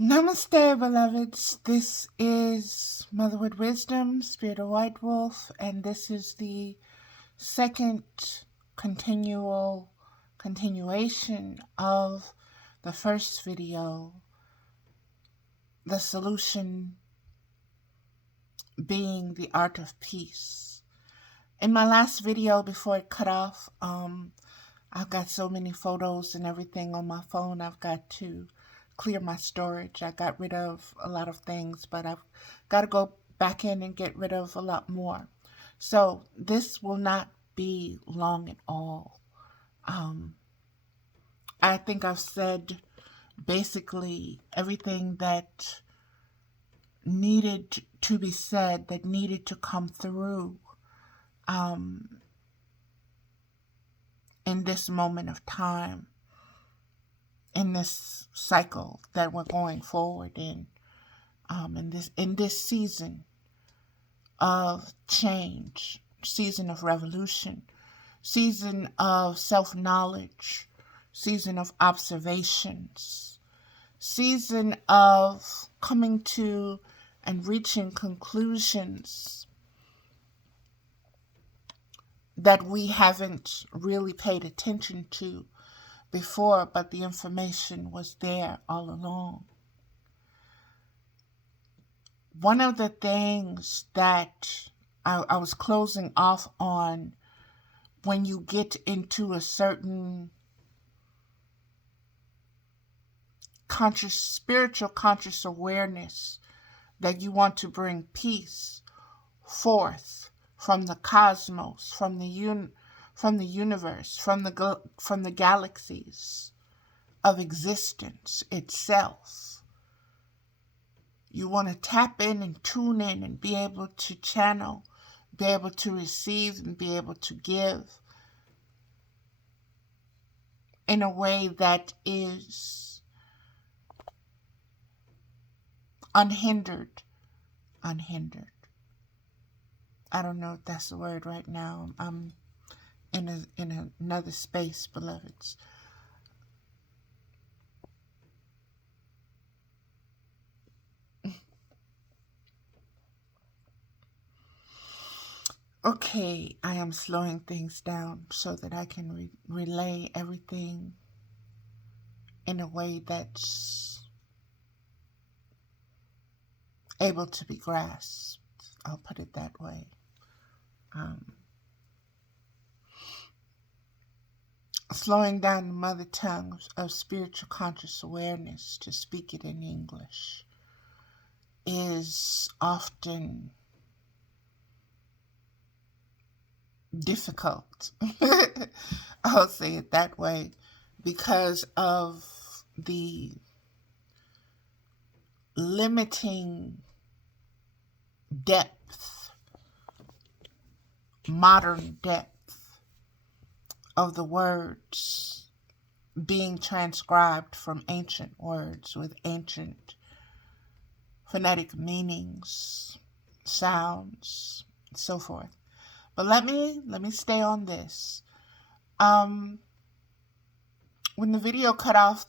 Namaste, beloveds. This is Motherhood Wisdom, Spirit of White Wolf, and this is the second continuation of the first video, the solution being the art of peace. In my last video, before it cut off, I've got so many photos and everything on my phone, I've got to clear my storage. I got rid of a lot of things, but I've got to go back in and get rid of a lot more. So this will not be long at all. I think I've said basically everything that needed to be said, that needed to come through in this moment of time, in this cycle that we're going forward in this season of change, season of revolution, season of self-knowledge, season of observations, season of coming to and reaching conclusions that we haven't really paid attention to before, but the information was there all along. One of the things that I was closing off on, when you get into a certain spiritual conscious awareness that you want to bring peace forth from the cosmos, from the universe, from the galaxies of existence itself. You want to tap in and tune in and be able to channel, be able to receive, and be able to give in a way that is unhindered. I don't know if that's the word right now. I'm in another space, beloveds. Okay, I am slowing things down so that I can relay everything in a way that's able to be grasped. I'll put it that way. Slowing down the mother tongue of spiritual conscious awareness to speak it in English is often difficult. I'll say it that way, because of the limiting depth, modern depth of the words being transcribed from ancient words with ancient phonetic meanings, sounds, and so forth. But let me stay on this. When the video cut off,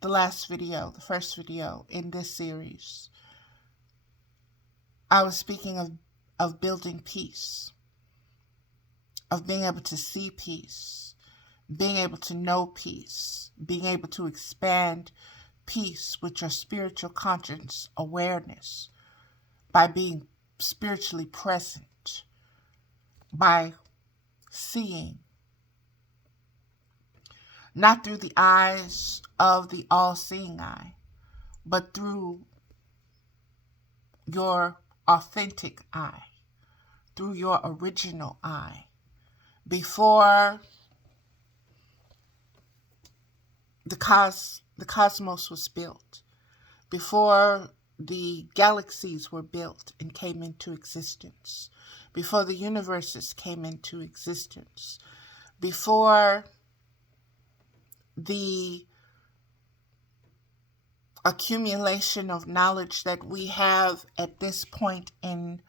the last video, the first video in this series, I was speaking of building peace, of being able to see peace, being able to know peace, being able to expand peace with your spiritual conscious awareness by being spiritually present, by seeing, not through the eyes of the all-seeing eye, but through your authentic eye, through your original eye. Before the cosmos was built, before the galaxies were built and came into existence, before the universes came into existence, before the accumulation of knowledge that we have at this point in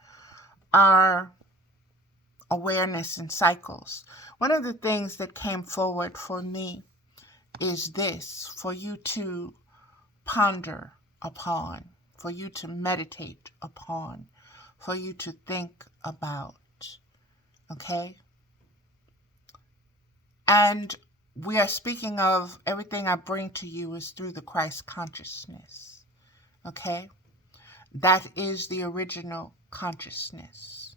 our awareness and cycles. One of the things that came forward for me is this, for you to ponder upon, for you to meditate upon, for you to think about. Okay? And we are speaking of everything I bring to you is through the Christ consciousness. Okay? That is the original consciousness.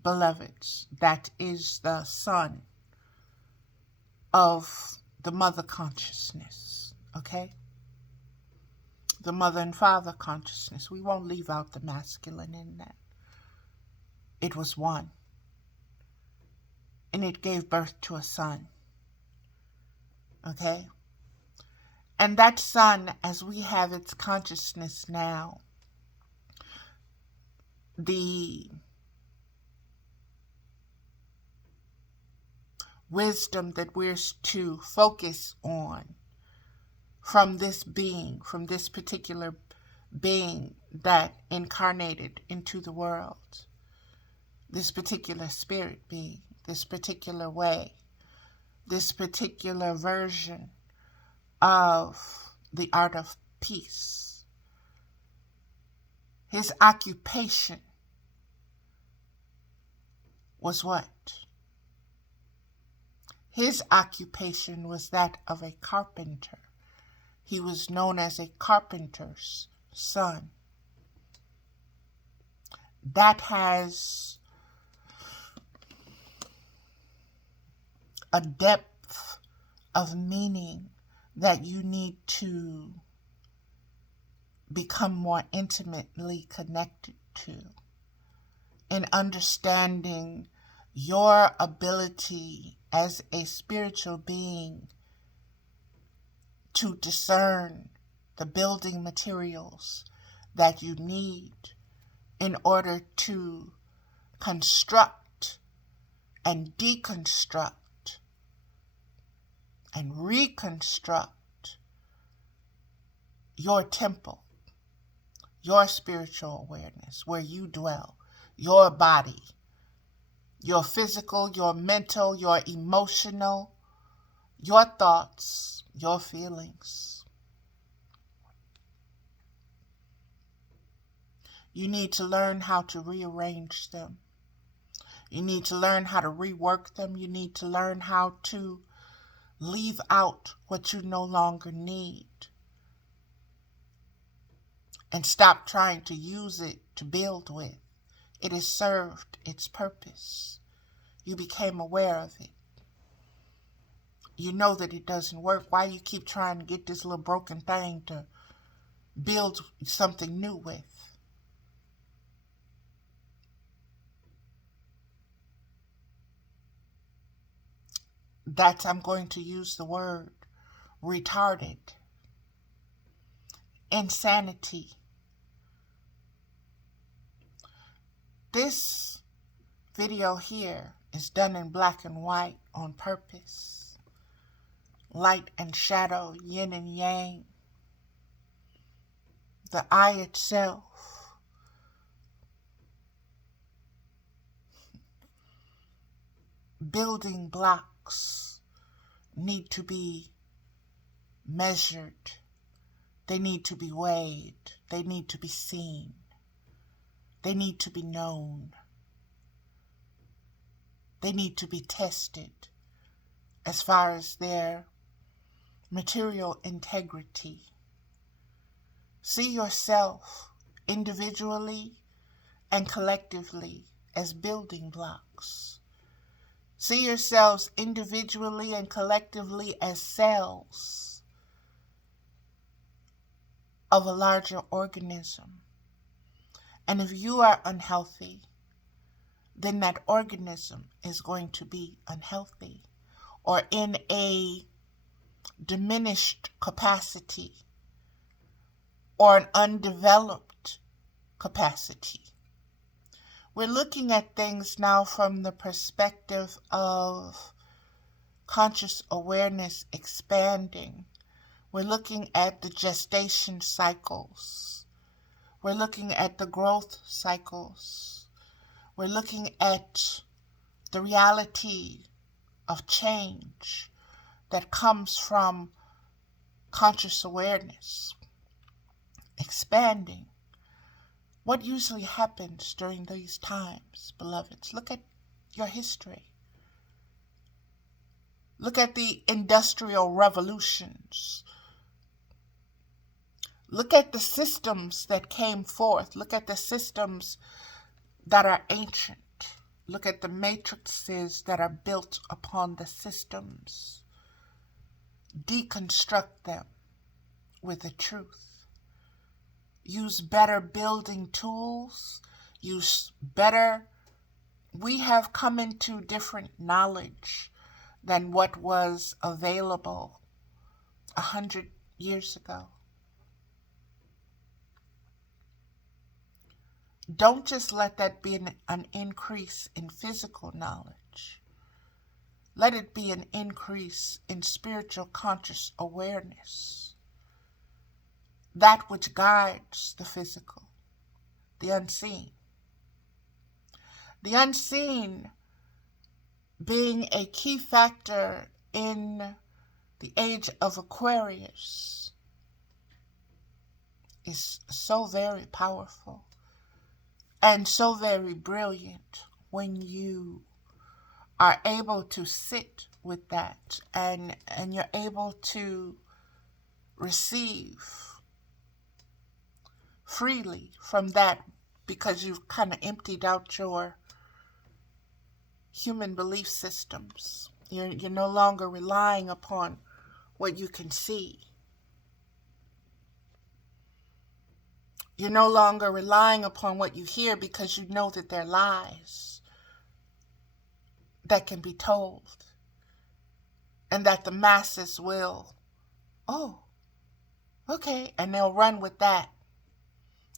Beloveds, that is the son of the mother consciousness. Okay? The mother and father consciousness. We won't leave out the masculine in that. It was one. And it gave birth to a son. Okay? And that son, as we have its consciousness now, the wisdom that we're to focus on from this being, from this particular being that incarnated into the world, this particular spirit being, this particular way, this particular version of the art of peace. His occupation was what? His occupation was that of a carpenter. He was known as a carpenter's son. That has a depth of meaning that you need to become more intimately connected to, in understanding your ability as a spiritual being to discern the building materials that you need in order to construct and deconstruct and reconstruct your temple, your spiritual awareness, where you dwell, your body, your physical, your mental, your emotional, your thoughts, your feelings. You need to learn how to rearrange them. You need to learn how to rework them. You need to learn how to leave out what you no longer need and stop trying to use it to build with. It has served its purpose. You became aware of it. You know that it doesn't work. Why you keep trying to get this little broken thing to build something new with? That's, I'm going to use the word, retarded, insanity. This video here is done in black and white on purpose. Light and shadow, yin and yang. The eye itself. Building blocks need to be measured. They need to be weighed. They need to be seen. They need to be known. They need to be tested as far as their material integrity. See yourself individually and collectively as building blocks. See yourselves individually and collectively as cells of a larger organism. And if you are unhealthy, then that organism is going to be unhealthy or in a diminished capacity or an undeveloped capacity. We're looking at things now from the perspective of conscious awareness expanding. We're looking at the gestation cycles. We're looking at the growth cycles. We're looking at the reality of change that comes from conscious awareness. expanding. What usually happens during these times, beloveds? Look at your history. Look at the industrial revolutions. Look at the systems that came forth. Look at the systems that are ancient. Look at the matrices that are built upon the systems. Deconstruct them with the truth. Use better building tools. We have come into different knowledge than what was available 100 years ago. Don't just let that be an increase in physical knowledge. Let it be an increase in spiritual conscious awareness. That which guides the physical, the unseen. The unseen being a key factor in the age of Aquarius is so very powerful and so very brilliant when you are able to sit with that and you're able to receive freely from that, because you've kind of emptied out your human belief systems. You're no longer relying upon what you can see. You're no longer relying upon what you hear, because you know that they're lies that can be told, and that the masses will, oh, okay, and they'll run with that,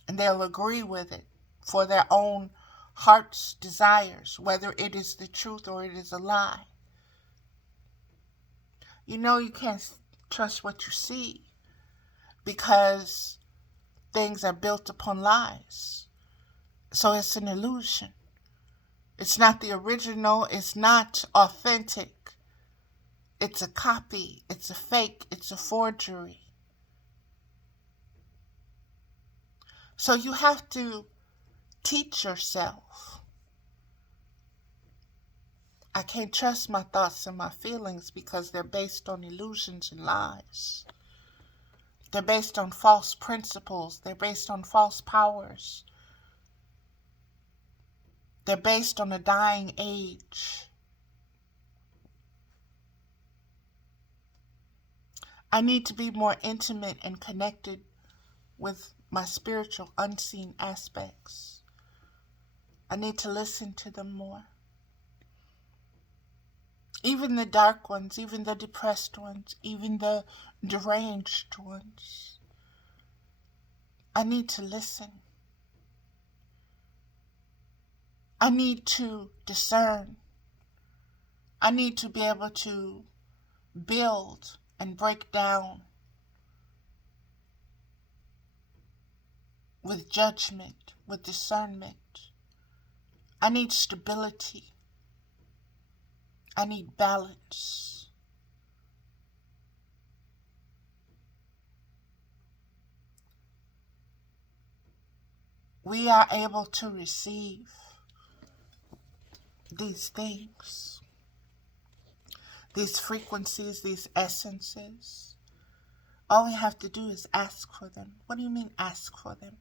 and they'll agree with it for their own heart's desires, whether it is the truth or it is a lie. You know you can't trust what you see, because things are built upon lies. So it's an illusion. It's not the original. It's not authentic. It's a copy. It's a fake. It's a forgery. So you have to teach yourself. I can't trust my thoughts and my feelings because they're based on illusions and lies. They're based on false principles. They're based on false powers. They're based on a dying age. I need to be more intimate and connected with my spiritual unseen aspects. I need to listen to them more. Even the dark ones, even the depressed ones, even the deranged ones. I need to listen. I need to discern. I need to be able to build and break down with judgment, with discernment. I need stability. I need balance. We are able to receive these things, these frequencies, these essences. All we have to do is ask for them. What do you mean ask for them?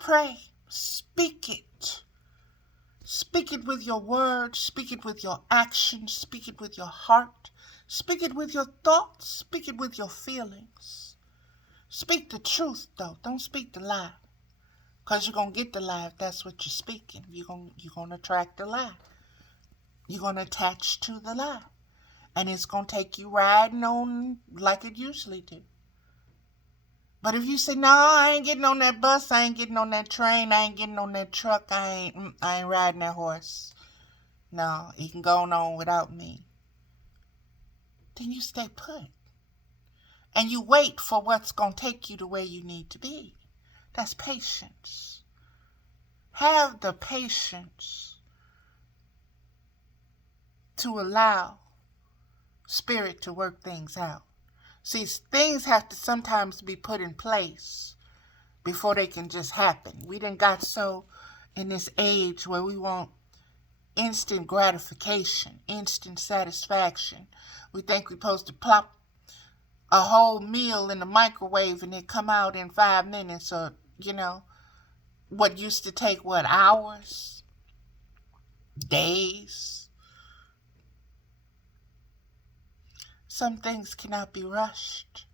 Pray. Speak it. Speak it with your words. Speak it with your actions. Speak it with your heart. Speak it with your thoughts. Speak it with your feelings. Speak the truth, though. Don't speak the lie. Because you're going to get the lie if that's what you're speaking. You're going to attract the lie. You're going to attach to the lie. And it's going to take you riding on like it usually do. But if you say, no, I ain't getting on that bus, I ain't getting on that train, I ain't getting on that truck, I ain't riding that horse. No, he can go on without me. Then you stay put. And you wait for what's going to take you to where you need to be. That's patience. Have the patience to allow spirit to work things out. See, things have to sometimes be put in place before they can just happen. We done got so in this age where we want instant gratification, instant satisfaction. We think we're supposed to plop a whole meal in the microwave and it come out in 5 minutes, or, what used to take, hours, days. Some things cannot be rushed,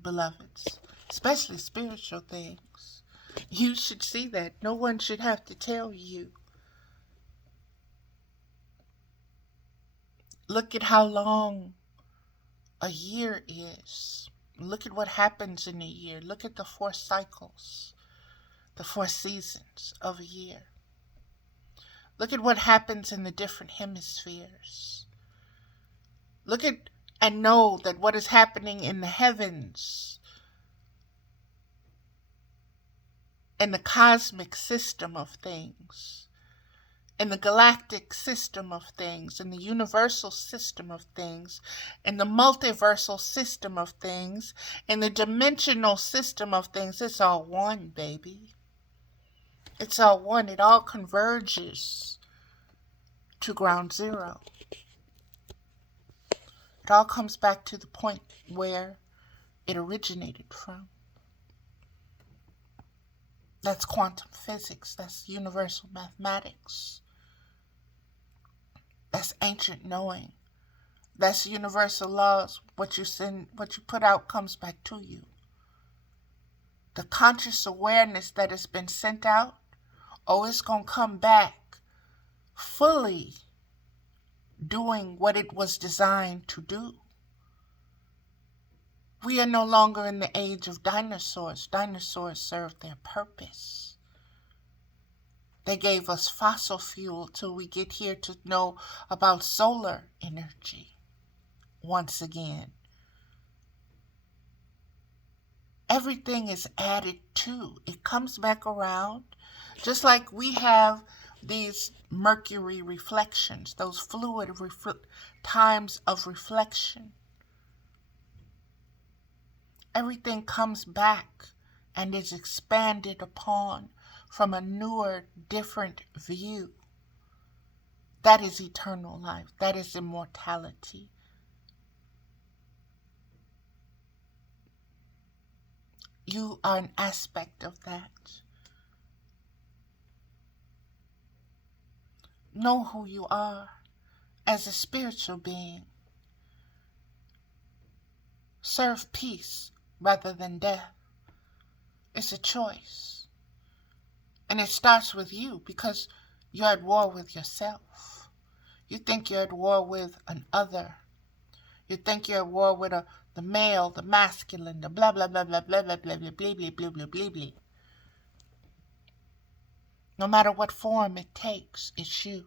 beloveds, especially spiritual things. You should see that. No one should have to tell you. Look at how long a year is. Look at what happens in a year. Look at the 4 cycles, the 4 seasons of a year. Look at what happens in the different hemispheres. Look at and know that what is happening in the heavens, in the cosmic system of things, in the galactic system of things, in the universal system of things, in the multiversal system of things, in the dimensional system of things, it's all one, baby. It's all one. It all converges to ground zero. It all comes back to the point where it originated from. That's quantum physics. That's universal mathematics. That's ancient knowing. That's universal laws. What you put out comes back to you. The conscious awareness that has been sent out, it's going to come back fully doing what it was designed to do. We are no longer in the age of dinosaurs. Dinosaurs served their purpose. They gave us fossil fuel till we get here to know about solar energy once again. Everything is added to. It comes back around. Just like we have these mercury reflections, those fluid times of reflection. Everything comes back and is expanded upon from a newer, different view. That is eternal life. That is immortality. You are an aspect of that. Know who you are as a spiritual being. Serve peace rather than death. It's a choice. And it starts with you because you're at war with yourself. You think you're at war with an other. You think you're at war with the male, the masculine, the blah, blah, blah, blah, blah, blah, blah, blah, blah, blah, blah, blah, blah, blah. No matter what form it takes, it's you.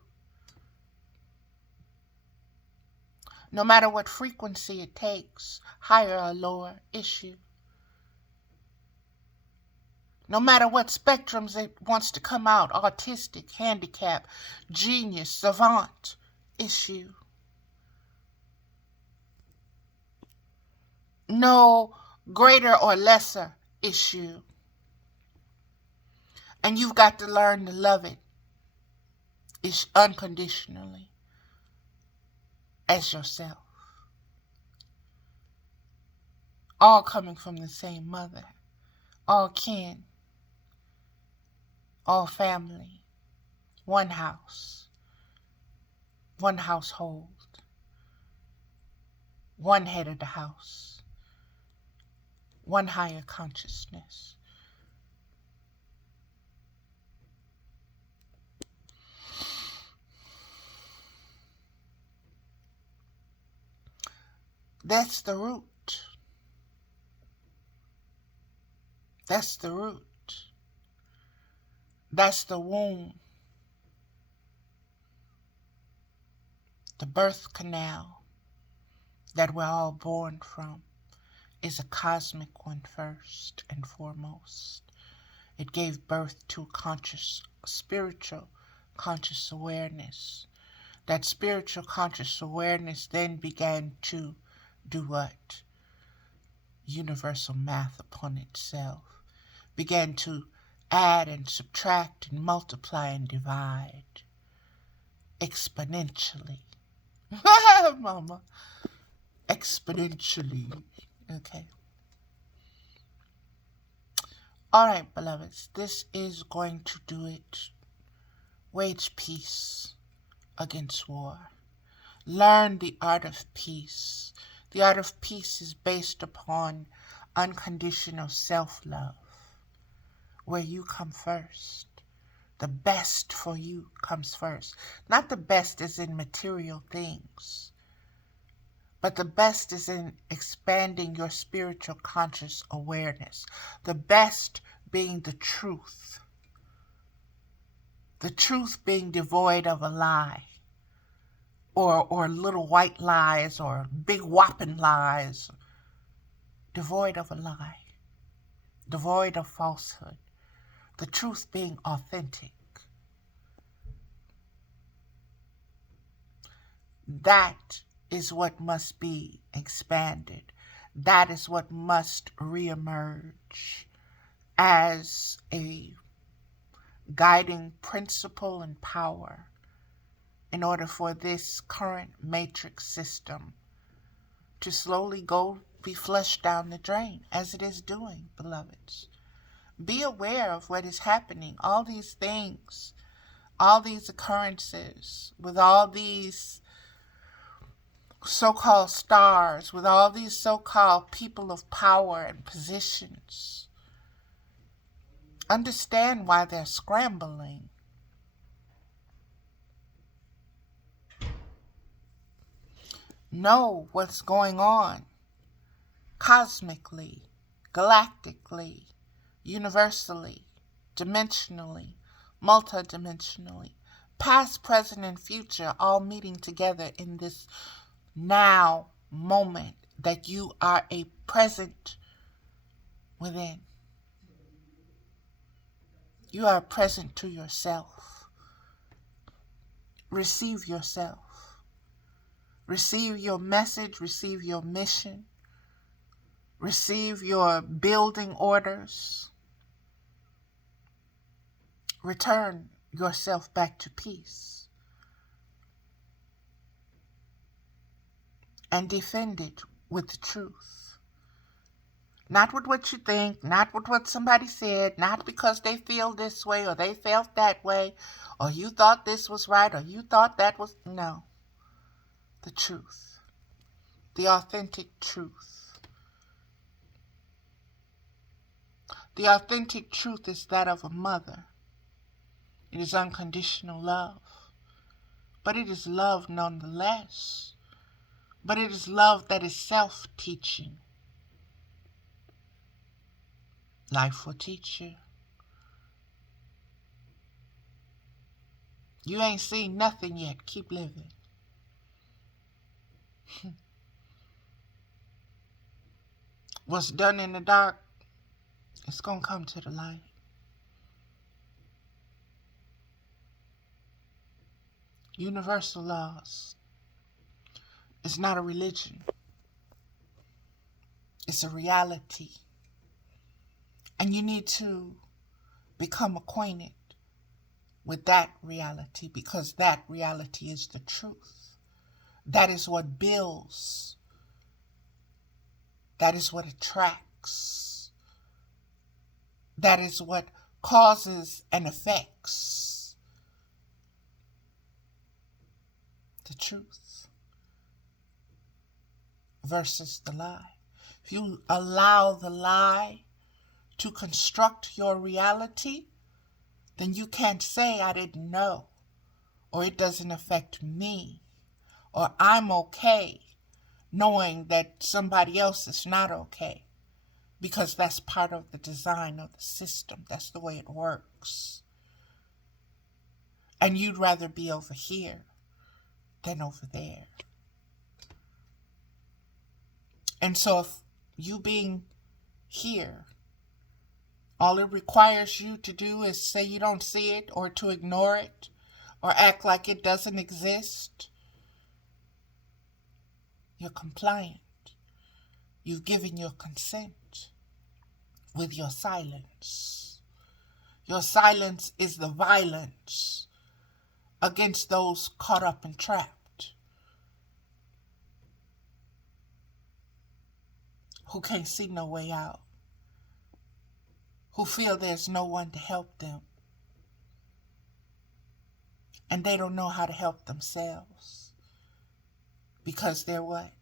No matter what frequency it takes, higher or lower, it's you. No matter what spectrums it wants to come out, autistic, handicap, genius, savant, it's you. No greater or lesser, it's you. And you've got to learn to love it unconditionally as yourself. All coming from the same mother. All kin. All family. One house. One household. One head of the house. One higher consciousness. That's the root. That's the root. That's the womb. The birth canal that we're all born from is a cosmic one first and foremost. It gave birth to spiritual conscious awareness. That spiritual conscious awareness then began to do what? Universal math upon itself. began to add and subtract and multiply and divide exponentially. Mama, exponentially. Okay. All right, beloveds, this is going to do it. Wage peace against war. Learn the art of peace. The art of peace is based upon unconditional self-love, where you come first. The best for you comes first. Not the best as in material things, but the best is in expanding your spiritual conscious awareness. The best being the truth. The truth being devoid of a lie, or little white lies, or big whopping lies. Devoid of a lie. Devoid of falsehood. The truth being authentic. That is what must be expanded. That is what must reemerge as a guiding principle and power in order for this current matrix system to slowly be flushed down the drain, as it is doing, beloveds. Be aware of what is happening. All these things, all these occurrences, with all these so-called stars, with all these so-called people of power and positions. Understand why they're scrambling. Know what's going on cosmically, galactically, universally, dimensionally, multidimensionally, past, present, and future, all meeting together in this now moment that you are a present within. You are present to yourself. Receive yourself. Receive your message, receive your mission, receive your building orders. Return yourself back to peace and defend it with the truth. Not with what you think, not with what somebody said, not because they feel this way or they felt that way, or you thought this was right or you thought that was... No. The truth. The authentic truth. The authentic truth is that of a mother. It is unconditional love. But it is love nonetheless. But it is love that is self-teaching. Life will teach you. You ain't seen nothing yet. Keep living. What's done in the dark, it's going to come to the light. Universal laws. It's not a religion. It's a reality. And you need to become acquainted with that reality, because that reality is the truth. That is what builds. That is what attracts. That is what causes and affects. The truth versus the lie. If you allow the lie to construct your reality, then you can't say I didn't know, or it doesn't affect me, or I'm okay knowing that somebody else is not okay, because that's part of the design of the system. That's the way it works. And you'd rather be over here than over there. And so if you being here, all it requires you to do is say you don't see it, or to ignore it, or act like it doesn't exist, you're compliant. You've given your consent with your silence. Your silence is the violence against those caught up and trapped, who can't see no way out, who feel there's no one to help them, and they don't know how to help themselves because they're what?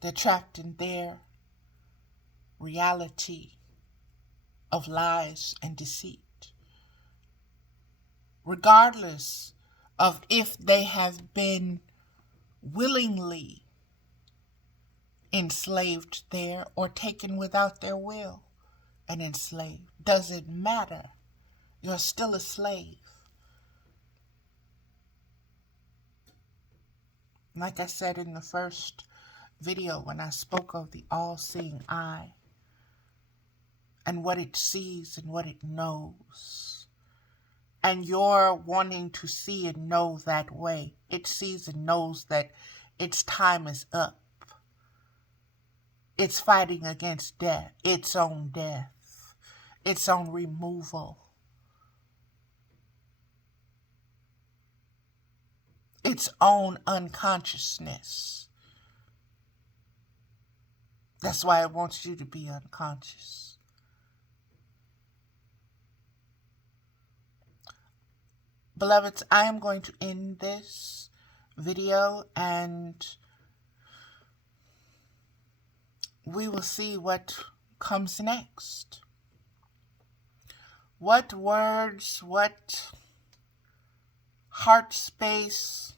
They're trapped in their reality of lies and deceit. Regardless of if they have been willingly enslaved there or taken without their will and enslaved. Doesn't matter. You're still a slave. Like I said in the first video when I spoke of the all-seeing eye and what it sees and what it knows, and you're wanting to see and know that way. It sees and knows that its time is up. It's fighting against death, its own death, its own removal, its own unconsciousness. That's why it wants you to be unconscious. Beloveds, I am going to end this video and we will see what comes next. What words, what heart space,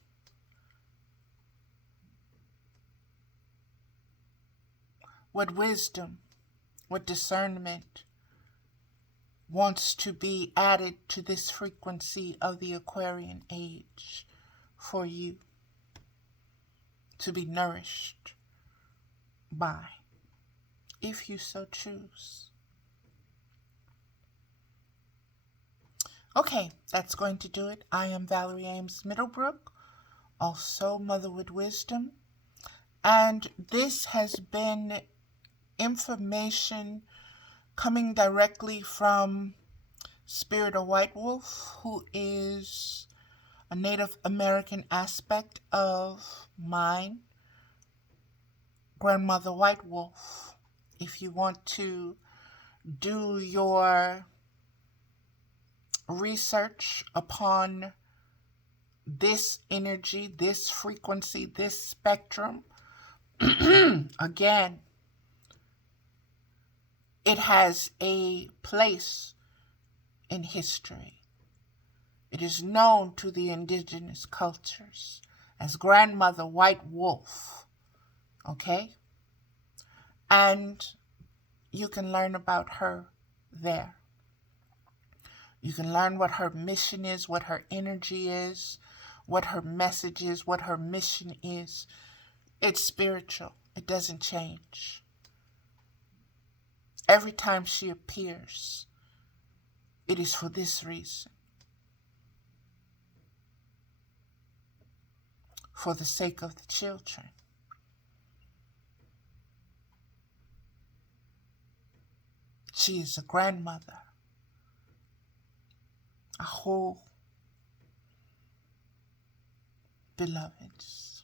what wisdom, what discernment wants to be added to this frequency of the Aquarian age for you to be nourished by, if you so choose. Okay, that's going to do it. I am Valerie Ames Middlebrook, also Mother with Wisdom, and this has been information coming directly from Spirit of White Wolf, who is a Native American aspect of mine, Grandmother White Wolf. If you want to do your research upon this energy, this frequency, this spectrum, again, it has a place in history. It is known to the indigenous cultures as Grandmother White Wolf, okay? And you can learn about her there. You can learn what her mission is, what her energy is, what her message is, what her mission is. It's spiritual. It doesn't change. Every time she appears, it is for this reason. For the sake of the children. She is a grandmother. A whole beloveds.